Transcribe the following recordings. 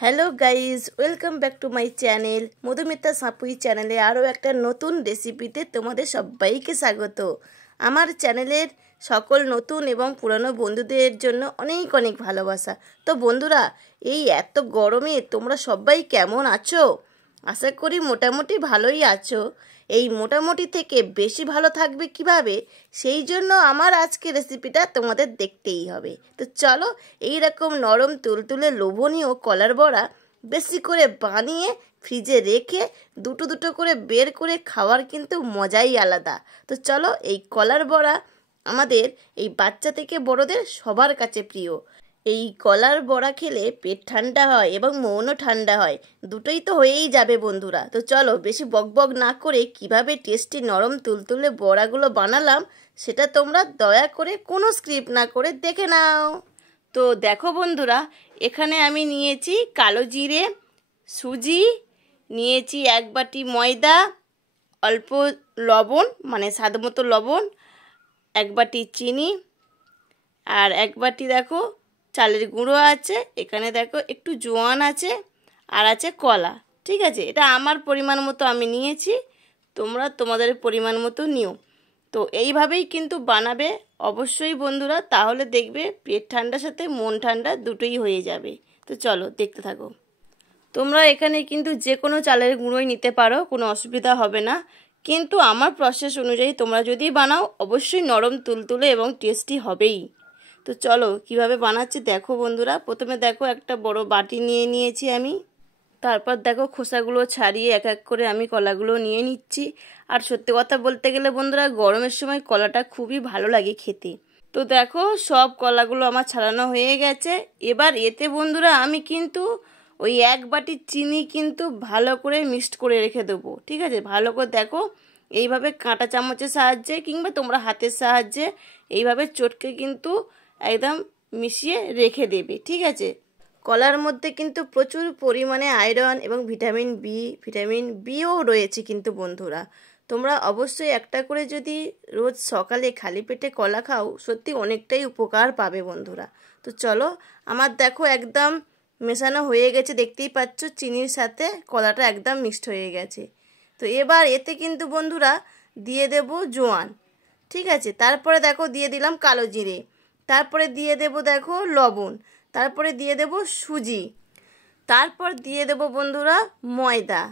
Hello guys, welcome back to my channel Madhumita Sapui চ্যানেলে আরও একটা নতুন রেসিপিতে তোমাদের সবাইকে স্বাগত। আমার চ্যানেলের সকল নতুন এবং পুরানো বন্ধুদের জন্য অনেক অনেক ভালোবাসা। তো বন্ধুরা, এই এত গরমে তোমরা সবাই কেমন আছো? আশা করি মোটামুটি ভালোই আছো। এই মোটামুটি থেকে বেশি ভালো থাকবে কিভাবে, সেই জন্য আমার আজকে রেসিপিটা তোমাদের দেখতেই হবে। তো চলো, এই রকম নরম তুলতুলে লোভনীয় কলার বড়া বেশি করে বানিয়ে ফ্রিজে রেখে দুটো দুটো করে বের করে খাওয়ার কিন্তু মজাই আলাদা। তো চলো, এই কলার বড়া আমাদের এই বাচ্চা থেকে বড়দের সবার কাছে প্রিয়। এই কলার বড়া খেলে পেট ঠান্ডা হয় এবং মনও ঠান্ডা হয়, দুটোই তো হয়েই যাবে বন্ধুরা। তো চলো, বেশি বকবক না করে কিভাবে টেস্টি নরম তুলতুলে বড়াগুলো বানালাম সেটা তোমরা দয়া করে কোনো স্ক্রিপ্ট না করে দেখে নাও। তো দেখো বন্ধুরা, এখানে আমি নিয়েছি কালো জিরে, সুজি, নিয়েছি 1 বাটি ময়দা, অল্প লবণ মানে স্বাদ মতো লবণ, 1 বাটি চিনি, আর 1 বাটি দেখো চালের গুঁড়ো আছে, এখানে দেখো একটু জোয়ান আছে, আর আছে কলা। ঠিক আছে, এটা আমার পরিমাণ মতো আমি নিয়েছি, তোমরা তোমাদের পরিমাণ মতো নিও। তো এইভাবেই কিন্তু বানাবে অবশ্যই বন্ধুরা, তাহলে দেখবে পেট ঠান্ডার সাথে মন ঠান্ডা দুটোই হয়ে যাবে। তো চলো দেখতে থাকো। তোমরা এখানে কিন্তু যে কোনো চালের গুঁড়োই নিতে পারো, কোনো অসুবিধা হবে না, কিন্তু আমার প্রসেস অনুযায়ী তোমরা যদি বানাও অবশ্যই নরম তুলতুলে এবং টেস্টি হবেই। তো চলো কিভাবে বানাচ্ছি দেখো বন্ধুরা। প্রথমে দেখো একটা বড় বাটি নিয়ে নিয়েছি আমি, তারপর দেখো খোসাগুলো ছাড়িয়ে এক এক করে আমি কলাগুলো নিয়ে নিচ্ছি। আর সত্যি কথা বলতে গেলে বন্ধুরা, গরমের সময় কলাটা খুবই ভালো লাগে খেতে। তো দেখো সব কলাগুলো আমার ছাড়ানো হয়ে গেছে। এবার এতে বন্ধুরা আমি কিন্তু ওই 1 বাটি চিনি কিন্তু ভালো করে মিক্সড করে রেখে দেবো। ঠিক আছে, ভালো করে দেখো এইভাবে কাঁটা চামচের সাহায্যে কিংবা তোমরা হাতের সাহায্যে এইভাবে চটকে কিন্তু একদম মিশিয়ে রেখে দেবে। ঠিক আছে, কলার মধ্যে কিন্তু প্রচুর পরিমাণে আয়রন এবং ভিটামিন বিও রয়েছে কিন্তু বন্ধুরা। তোমরা অবশ্যই একটা করে যদি রোজ সকালে খালি পেটে কলা খাও, সত্যি অনেকটাই উপকার পাবে বন্ধুরা। তো চলো, আমার দেখো একদম মেশানো হয়ে গেছে, দেখতেই পাচ্ছ চিনির সাথে কলাটা একদম মিক্সড হয়ে গেছে। তো এবার এতে কিন্তু বন্ধুরা দিয়ে দেব জোয়ান। ঠিক আছে, তারপরে দেখো দিয়ে দিলাম কালো জিরে, তারপরে দিয়ে দেব দেখো লবণ, তারপরে দিয়ে দেব সুজি, তারপর দিয়ে দেব বন্ধুরা ময়দা,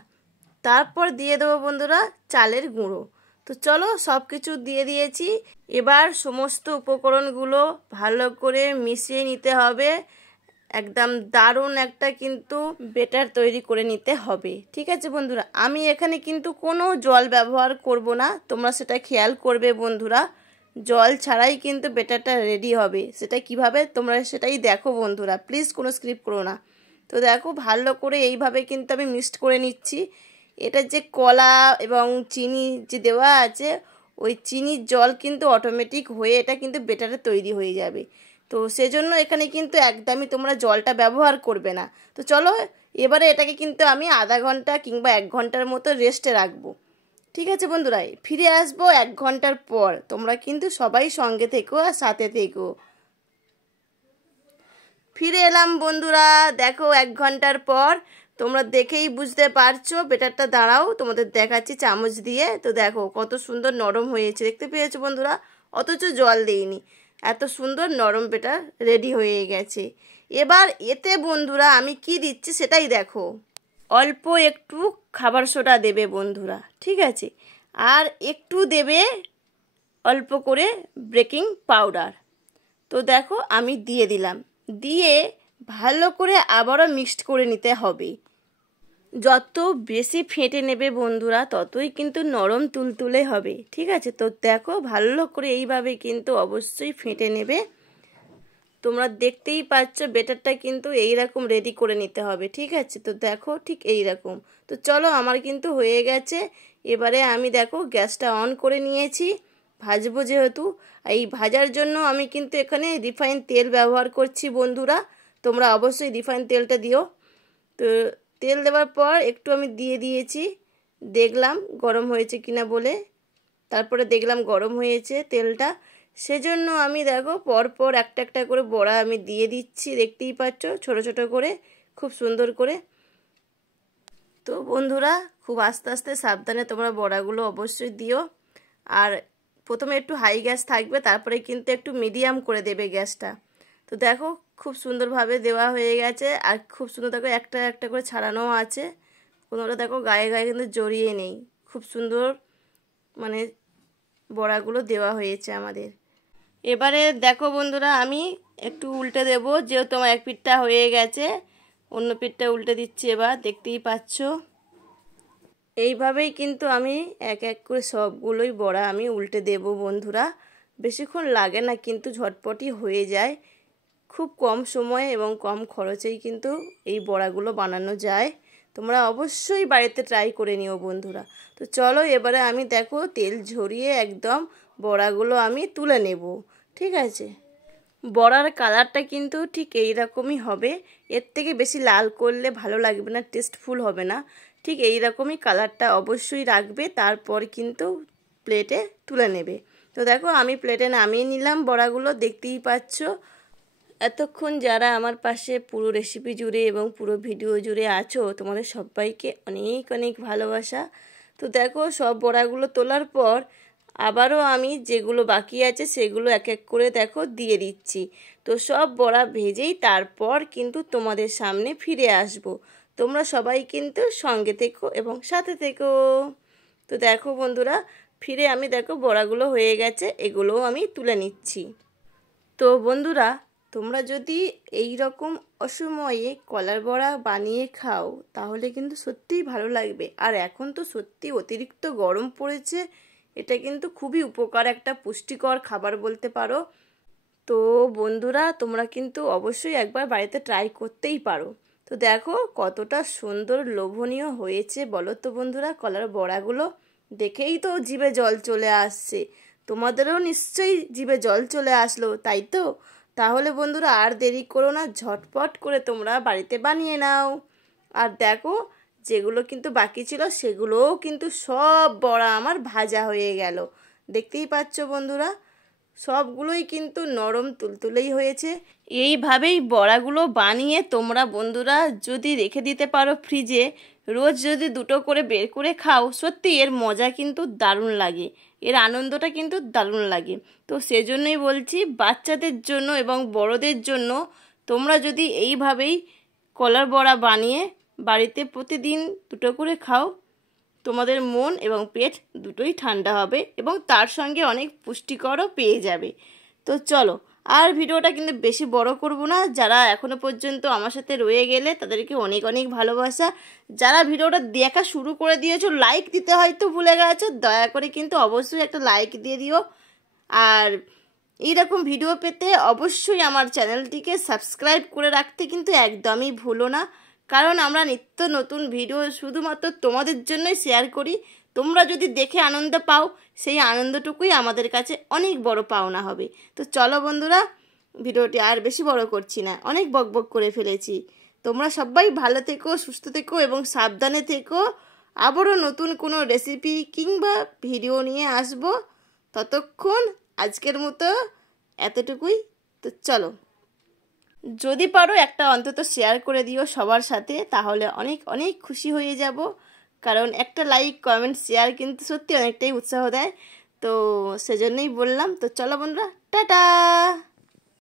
তারপর দিয়ে দেব বন্ধুরা চালের গুঁড়ো। তো চলো সব কিছু দিয়ে দিয়েছি। এবার সমস্ত উপকরণগুলো ভালো করে মিশিয়ে নিতে হবে, একদম দারুণ একটা কিন্তু বেটার তৈরি করে নিতে হবে। ঠিক আছে বন্ধুরা, আমি এখানে কিন্তু কোনো জল ব্যবহার করব না, তোমরা সেটা খেয়াল করবে বন্ধুরা। জল ছাড়াই কিন্তু বেটারটা রেডি হবে, সেটা কিভাবে তোমরা সেটাই দেখো বন্ধুরা, প্লিজ কোনো স্কিপ করো না। তো দেখো ভালো করে এইভাবে কিন্তু আমি মিক্সড করে নিচ্ছি। এটা যে কলা এবং চিনি যে দেওয়া আছে, ওই চিনির জল কিন্তু অটোমেটিক হয়ে এটা কিন্তু বেটারে তৈরি হয়ে যাবে। তো সেজন্য এখানে কিন্তু একদমই তোমরা জলটা ব্যবহার করবে না। তো চলো এবারে এটাকে কিন্তু আমি আধা ঘন্টা কিংবা 1 ঘন্টার মতো রেস্টে রাখবো। ঠিক আছে বন্ধুরা, ফিরে আসবো 1 ঘন্টার পর। তোমরা কিন্তু সবাই সঙ্গে থেকো আর সাথে থেকো। ফিরে এলাম বন্ধুরা, দেখো 1 ঘন্টার পর। তোমরা দেখেই বুঝতে পারছো বেটারটা, দাঁড়াও তোমাদের দেখাচ্ছি চামচ দিয়ে। তো দেখো কত সুন্দর নরম হয়েছে, দেখতে পেয়েছো বন্ধুরা, অথচ জল দেইনি, এত সুন্দর নরম বেটার রেডি হয়ে গেছে। এবার এতে বন্ধুরা আমি কি দিচ্ছি সেটাই দেখো। অল্প একটু খাবার সোডা দেবে বন্ধুরা, ঠিক আছে, আর একটু দেবে অল্প করে বেকিং পাউডার। তো দেখো আমি দিয়ে দিলাম, দিয়ে ভালো করে আবারও মিক্সড করে নিতে হবে। যত বেশি ফেটে নেবে বন্ধুরা ততই কিন্তু নরম তুলতুলে হবে। ঠিক আছে, তো দেখো ভালো করে এইভাবে কিন্তু অবশ্যই ফেটে নেবে। তোমরা দেখতেই পাচ্ছ বেটারটা কিন্তু এইরকম রেডি করে নিতে হবে। ঠিক আছে, তো দেখো ঠিক এইরকম। তো চলো আমার কিন্তু হয়ে গেছে। এবারে আমি দেখো গ্যাসটা অন করে নিয়েছি, ভাজবো যেহেতু। এই ভাজার জন্য আমি কিন্তু এখানে রিফাইন তেল ব্যবহার করছি বন্ধুরা, তোমরা অবশ্যই রিফাইন তেলটা দিও। তো তেল দেওয়ার পর একটু আমি দিয়ে দিয়েছি, দেখলাম গরম হয়েছে কিনা বলে, তারপরে দেখলাম গরম হয়েছে তেলটা, সেজন্য আমি দেখো পরপর একটা একটা করে বড়া আমি দিয়ে দিচ্ছি, দেখতেই পাচ্ছ ছোট ছোট করে খুব সুন্দর করে। তো বন্ধুরা খুব আস্তে আস্তে সাবধানে তোমরা বড়াগুলো অবশ্যই দিও। আর প্রথমে একটু হাই গ্যাস থাকবে, তারপরে কিন্তু একটু মিডিয়াম করে দেবে গ্যাসটা। তো দেখো খুব সুন্দরভাবে দেওয়া হয়ে গেছে, আর খুব সুন্দর দেখো একটা একটা করে ছাড়ানোও আছে, কোনোটা দেখো গায়ে গায়ে কিন্তু জড়িয়ে নেই। খুব সুন্দর মানে বড়াগুলো দেওয়া হয়েছে আমাদের। এবারে দেখো বন্ধুরা আমি একটু উল্টে দেব, যেহেতু আমার এক পিঠটা হয়ে গেছে, অন্য পিঠটা উল্টে দিচ্ছি। এবার দেখতেই পাচ্ছ এইভাবেই কিন্তু আমি এক এক করে সবগুলোই বড়া আমি উল্টে দেব বন্ধুরা। বেশিক্ষণ লাগে না, কিন্তু ঝটপটই হয়ে যায়। খুব কম সময়ে এবং কম খরচেই কিন্তু এই বড়াগুলো বানানো যায়। তোমরা অবশ্যই বাড়িতে ট্রাই করে নিও বন্ধুরা। তো চলো এবারে আমি দেখো তেল ঝরিয়ে একদম বড়াগুলো আমি তুলে নেব। ঠিক আছে, বড়ার কালারটা কিন্তু ঠিক এই রকমই হবে, এর থেকে বেশি লাল করলে ভালো লাগবে না, টেস্টফুল হবে না। ঠিক এই রকমই কালারটা অবশ্যই রাখবে, তারপর কিন্তু প্লেটে তুলে নেবে। তো দেখো আমি প্লেটে নামিয়ে নিলাম বড়াগুলো, দেখতেই পাচ্ছ। এতক্ষণ যারা আমার পাশে পুরো রেসিপি জুড়ে এবং পুরো ভিডিও জুড়ে আছো, তোমাদের সবাইকে অনেক অনেক ভালোবাসা। তো দেখো সব বড়াগুলো তোলার পর আবারও আমি যেগুলো বাকি আছে সেগুলো এক এক করে দেখো দিয়ে দিচ্ছি। তো সব বড়া ভেজেই তারপর কিন্তু তোমাদের সামনে ফিরে আসব। তোমরা সবাই কিন্তু সঙ্গে থেকো এবং সাথে থেকো। তো দেখো বন্ধুরা ফিরে আমি দেখো বড়াগুলো হয়ে গেছে, এগুলোও আমি তুলে নিচ্ছি। তো বন্ধুরা তোমরা যদি এই রকম অসময়ে কলার বড়া বানিয়ে খাও তাহলে কিন্তু সত্যিই ভালো লাগবে। আর এখন তো সত্যি অতিরিক্ত গরম পড়েছে, এটা কিন্তু খুবই উপকার একটা পুষ্টিকর খাবার বলতে পারো। তো বন্ধুরা তোমরা কিন্তু অবশ্যই একবার বাড়িতে ট্রাই করতেই পারো। তো দেখো কতটা সুন্দর লোভনীয় হয়েছে বলো তো বন্ধুরা কলার বড়াগুলো, দেখেই তো জিভে জল চলে আসছে। তোমাদেরও নিশ্চয়ই জিভে জল চলে আসলো, তাই তো? তাহলে বন্ধুরা আর দেরি করো না, ঝটপট করে তোমরা বাড়িতে বানিয়ে নাও। আর দেখো যেগুলো কিন্তু বাকি ছিল সেগুলোও কিন্তু সব বড়া আমার ভাজা হয়ে গেল। দেখতেই পাচ্ছ বন্ধুরা সবগুলোই কিন্তু নরম তুলতুলেই হয়েছে। এইভাবেই বড়াগুলো বানিয়ে তোমরা বন্ধুরা যদি রেখে দিতে পারো ফ্রিজে, রোজ যদি দুটো করে বের করে খাও, সত্যি এর মজা কিন্তু দারুণ লাগে, এর আনন্দটা কিন্তু দারুণ লাগে। তো সেজন্যই বলছি বাচ্চাদের জন্য এবং বড়দের জন্য তোমরা যদি এইভাবেই কলার বড়া বানিয়ে বাড়িতে প্রতিদিন দুটো করে খাও, তোমাদের মন এবং পেট দুটোই ঠান্ডা হবে এবং তার সঙ্গে অনেক পুষ্টিকরও পেয়ে যাবে। তো চলো আর ভিডিওটা কিন্তু বেশি বড় করব না। যারা এখনো পর্যন্ত আমার সাথে রয়ে গেলে তাদেরকে অনেক অনেক ভালোবাসা। যারা ভিডিওটা দেখা শুরু করে দিয়েছো লাইক দিতে হয়তো ভুলে গেছো, দয়া করে কিন্তু অবশ্যই একটা লাইক দিয়ে দিও। আর এইরকম ভিডিও পেতে অবশ্যই আমার চ্যানেলটিকে সাবস্ক্রাইব করে রাখতে কিন্তু একদমই ভুলো না, কারণ আমরা নিত্য নতুন ভিডিও শুধুমাত্র তোমাদের জন্যই শেয়ার করি। তোমরা যদি দেখে আনন্দ পাও সেই আনন্দটুকুই আমাদের কাছে অনেক বড় পাওনা হবে। তো চলো বন্ধুরা ভিডিওটি আর বেশি বড় করছি না, অনেক বকবক করে ফেলেছি। তোমরা সবাই ভালো থেকো, সুস্থ থেকো এবং সাবধানে থেকো। আবারও নতুন কোনো রেসিপি কিংবা ভিডিও নিয়ে আসবো। ততক্ষণ আজকের মতো এতটুকুই। তো চলো, যদি পারো একটা অন্তত শেয়ার করে দিও সবার সাথে, তাহলে অনেক অনেক খুশি হয়ে যাব। কারণ একটা লাইক কমেন্ট শেয়ার কিন্তু সত্যি অনেকটাই উৎসাহ দেয়। তো সেজন্যই বললাম। তো চলো বন্ধুরা, টাটা।